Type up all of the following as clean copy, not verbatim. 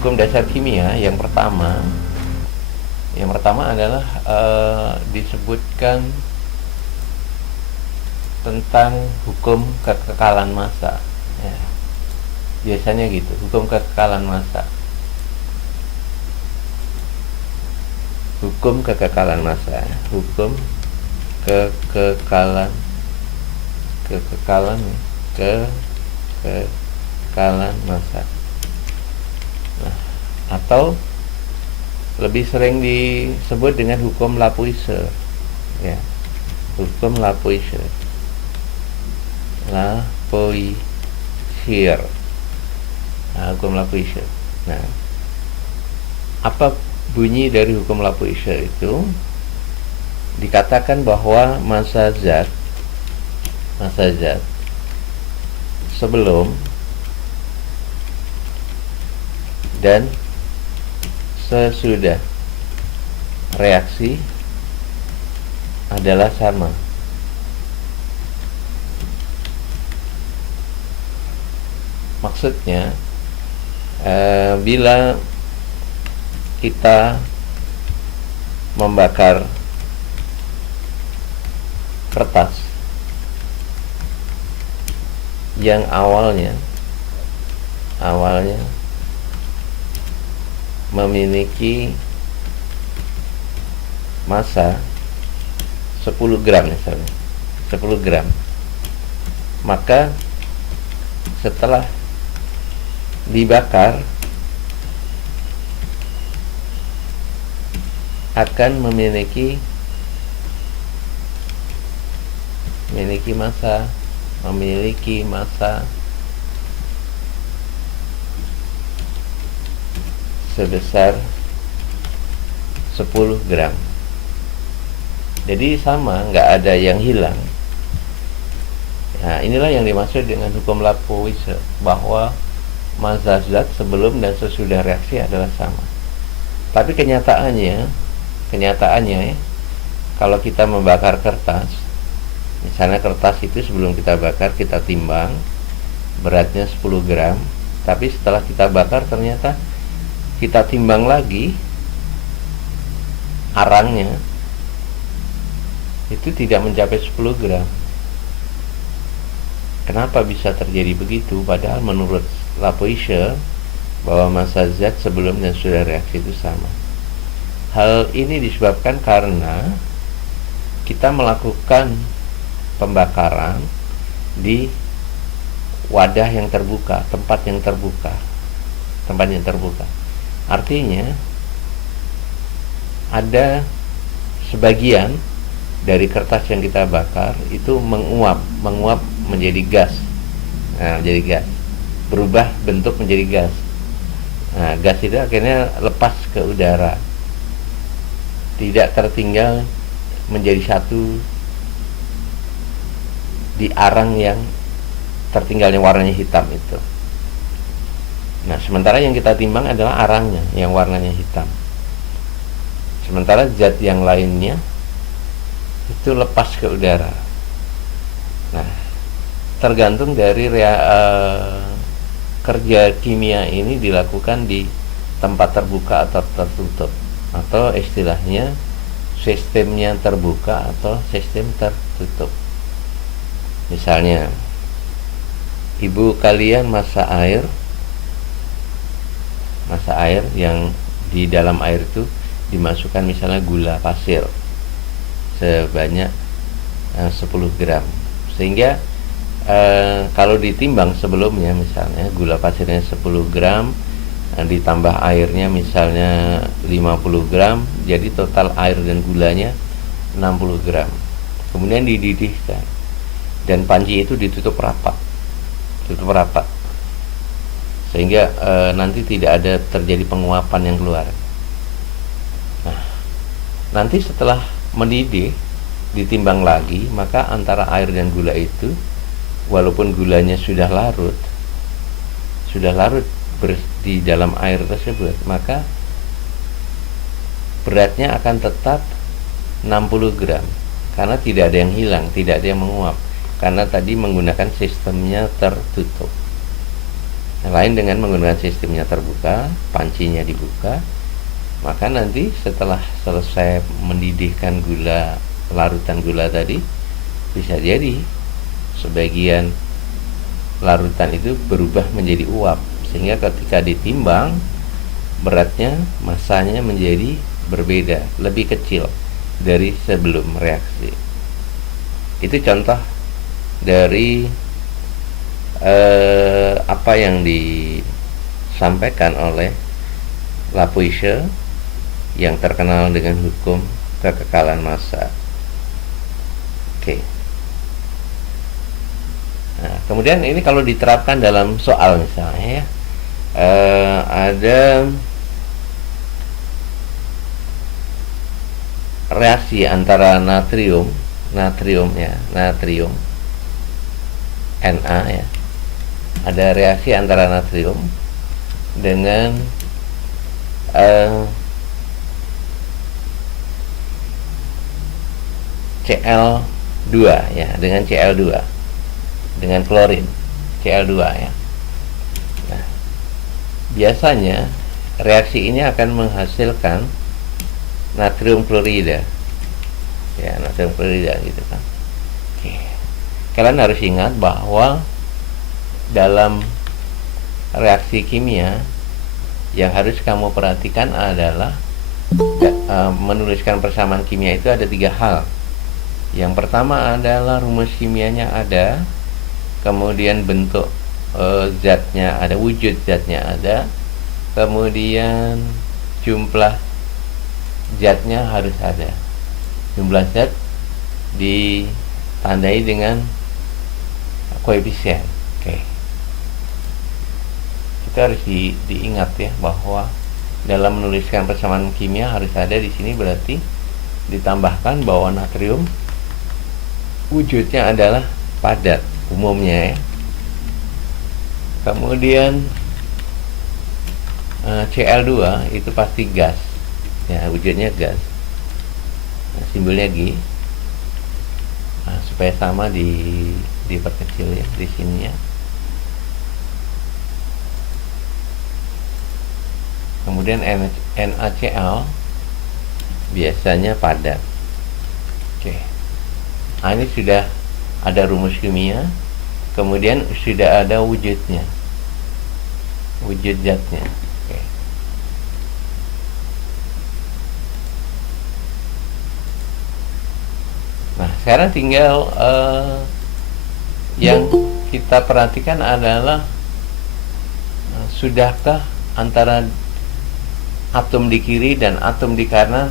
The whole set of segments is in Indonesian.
hukum dasar kimia yang pertama adalah disebutkan tentang hukum kekekalan massa ya. Biasanya gitu, hukum kekekalan massa. Hukum kekekalan massa, hukum kekekalan massa. Nah, atau lebih sering disebut dengan hukum Lavoisier ya. Hukum Lavoisier. Nah, hukum Lavoisier. Nah, apa bunyi dari hukum Lavoisier itu? Dikatakan bahwa massa zat sebelum dan sesudah reaksi adalah sama. Maksudnya bila kita membakar kertas yang awalnya memiliki massa 10 gram misalnya, 10 gram, maka setelah dibakar akan memiliki massa sebesar 10 gram. Jadi sama, nggak ada yang hilang. Nah, inilah yang dimaksud dengan hukum Lavoisier, bahwa massa zat sebelum dan sesudah reaksi adalah sama. Tapi kenyataannya ya, kalau kita membakar kertas, misalnya kertas itu sebelum kita bakar kita timbang beratnya 10 gram, tapi setelah kita bakar ternyata kita timbang lagi arangnya itu tidak mencapai 10 gram. Kenapa bisa terjadi begitu? Padahal menurut Lavoisier bahwa massa zat sebelum dan sesudah reaksi itu sama. Hal ini disebabkan karena kita melakukan pembakaran di wadah yang terbuka, tempat yang terbuka. Artinya ada sebagian dari kertas yang kita bakar itu menguap menjadi gas. Nah, jadi gas, berubah bentuk menjadi gas. Nah, gas itu akhirnya lepas ke udara, tidak tertinggal menjadi satu di arang yang tertinggalnya warnanya hitam itu. Nah, sementara yang kita timbang adalah arangnya yang warnanya hitam. Sementara zat yang lainnya itu lepas ke udara. Nah, tergantung dari kerja kimia ini dilakukan di tempat terbuka atau tertutup, atau istilahnya sistemnya terbuka atau sistem tertutup. Misalnya, ibu kalian masak air yang di dalam air itu dimasukkan misalnya gula pasir sebanyak 10 gram, sehingga kalau ditimbang sebelumnya misalnya gula pasirnya 10 gram ditambah airnya misalnya 50 gram, jadi total air dan gulanya 60 gram. Kemudian dididihkan dan panci itu ditutup rapat sehingga nanti tidak ada terjadi penguapan yang keluar. Nah, nanti setelah mendidih ditimbang lagi, maka antara air dan gula itu, walaupun gulanya sudah larut di dalam air tersebut, maka beratnya akan tetap 60 gram karena tidak ada yang hilang, tidak ada yang menguap, karena tadi menggunakan sistemnya tertutup. Yang lain dengan menggunakan sistemnya terbuka, pancinya dibuka, maka nanti setelah selesai mendidihkan gula, larutan gula tadi, bisa jadi sebagian larutan itu berubah menjadi uap, sehingga ketika ditimbang beratnya, masanya menjadi berbeda, lebih kecil dari sebelum reaksi. Itu contoh dari apa yang disampaikan oleh Lavoisier yang terkenal dengan hukum kekekalan massa. Oke. Nah, kemudian ini kalau diterapkan dalam soal misalnya ya, ada reaksi antara natrium Na ya. Ada reaksi antara natrium dengan Cl2 ya, dengan Cl2, dengan klorin Cl2 ya. Nah, biasanya reaksi ini akan menghasilkan natrium klorida ya, natrium klorida gitu kan. Oke. Kalian harus ingat bahwa dalam reaksi kimia yang harus kamu perhatikan adalah menuliskan persamaan kimia itu ada 3 hal. Yang pertama adalah rumus kimianya ada, kemudian bentuk zatnya ada, wujud zatnya ada, kemudian jumlah zatnya harus ada. Jumlah zat ditandai dengan koefisien. Oke. Kita harus diingat ya bahwa dalam menuliskan persamaan kimia harus ada di sini, berarti ditambahkan bahwa natrium wujudnya adalah padat umumnya ya. Kemudian Cl2 itu pasti gas ya, wujudnya gas. Nah, simbolnya G. Nah, supaya sama diperkecil ya di sini ya. Kemudian NaCl biasanya padat. Oke. Nah, ini sudah ada rumus kimia, kemudian sudah ada wujudnya, wujud zatnya. Oke. Nah, sekarang tinggal yang kita perhatikan adalah sudahkah antara atom di kiri dan atom di kanan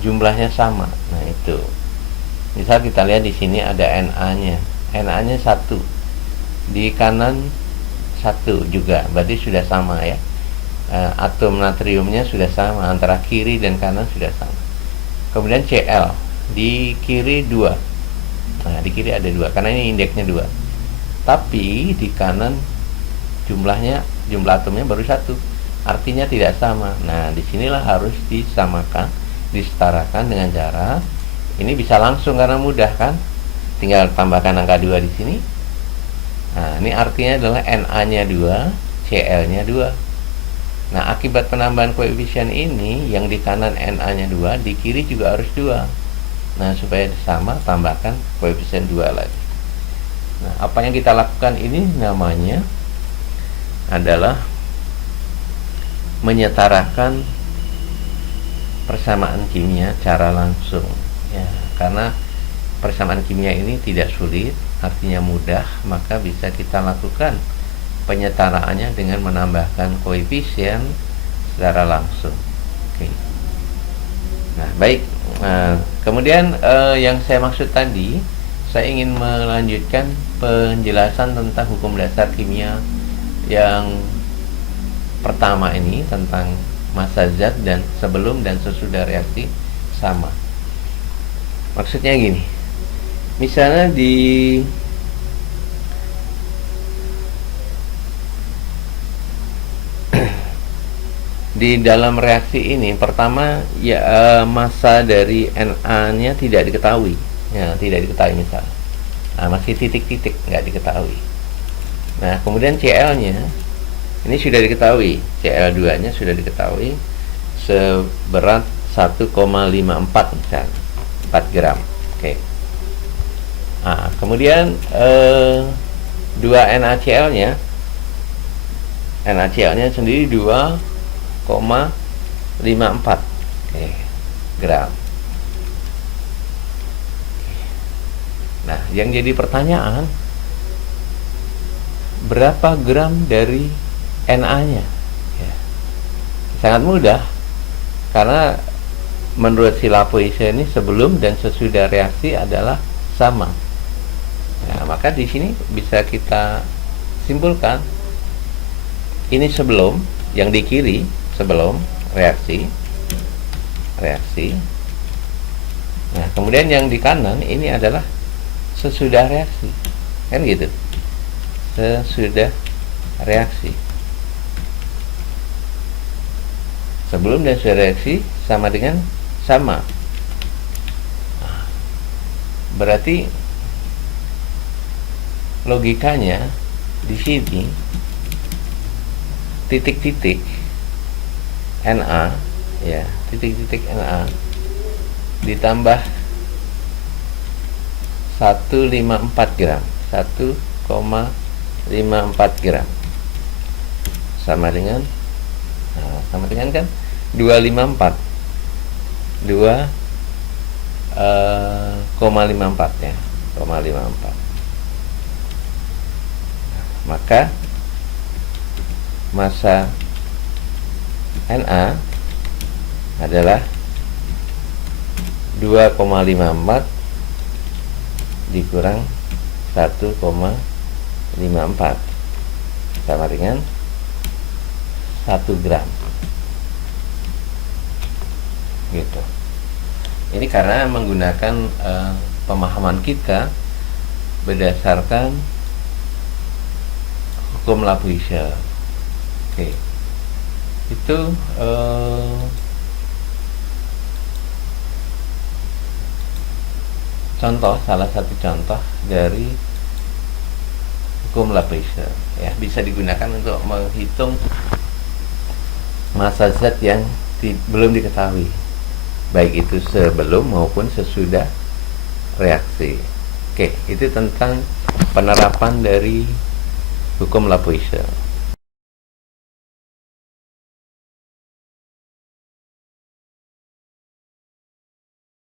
jumlahnya sama. Nah, itu. Misal kita lihat di sini ada Na-nya. Na-nya 1. Di kanan 1 juga. Berarti sudah sama ya. Atom natriumnya sudah sama, antara kiri dan kanan sudah sama. Kemudian Cl di kiri 2. Nah, di kiri ada 2 karena ini indeksnya 2. Tapi di kanan jumlah atomnya baru 1. Artinya tidak sama. Nah, disinilah harus disamakan, disetarakan dengan cara ini bisa langsung karena mudah kan. Tinggal tambahkan angka 2 di sini. Nah, ini artinya adalah Na-nya 2, Cl-nya 2. Nah, akibat penambahan koefisien ini, yang di kanan Na-nya 2, di kiri juga harus 2. Nah, supaya sama, tambahkan koefisien 2 lagi. Nah, apa yang kita lakukan ini namanya adalah menyetarakan persamaan kimia cara langsung ya, karena persamaan kimia ini tidak sulit, artinya mudah, maka bisa kita lakukan penyetaraannya dengan menambahkan koefisien secara langsung. Oke. Nah, baik. Nah, kemudian yang saya maksud tadi, saya ingin melanjutkan penjelasan tentang hukum dasar kimia yang pertama ini, tentang massa zat dan sebelum dan sesudah reaksi sama. Maksudnya gini, misalnya di dalam reaksi ini, pertama ya massa dari Na-nya tidak diketahui ya, tidak diketahui misalnya. Nah, masih titik-titik nggak diketahui. Nah, kemudian Cl-nya Ini sudah diketahui, Cl2 nya sudah diketahui seberat 1,54 misalnya, 4 gram. Oke. Nah, kemudian 2 NaCl nya sendiri 2,54 gram. Nah, yang jadi pertanyaan, berapa gram dari Na-nya? Ya. Sangat mudah, karena menurut si Lavoisier ini sebelum dan sesudah reaksi adalah sama. Nah, maka di sini bisa kita simpulkan ini sebelum, yang di kiri sebelum reaksi. Nah, kemudian yang di kanan ini adalah sesudah reaksi, kan gitu, sesudah reaksi. Sebelum dan sesudah reaksi sama dengan sama. Nah, berarti logikanya di sini titik-titik Na, ya, titik-titik Na ditambah 1,54 gram, 1,54 gram sama dengan kan 2,54 ya, 0,54. Maka massa Na adalah 2,54 dikurang 1,54 sama dengan 1 gram. Gitu. Ini karena menggunakan pemahaman kita berdasarkan hukum Lavoisier. Oke. Itu salah satu contoh dari hukum Lavoisier, ya, bisa digunakan untuk menghitung massa zat yang belum diketahui, baik itu sebelum maupun sesudah reaksi. Oke, itu tentang penerapan dari hukum Lavoisier.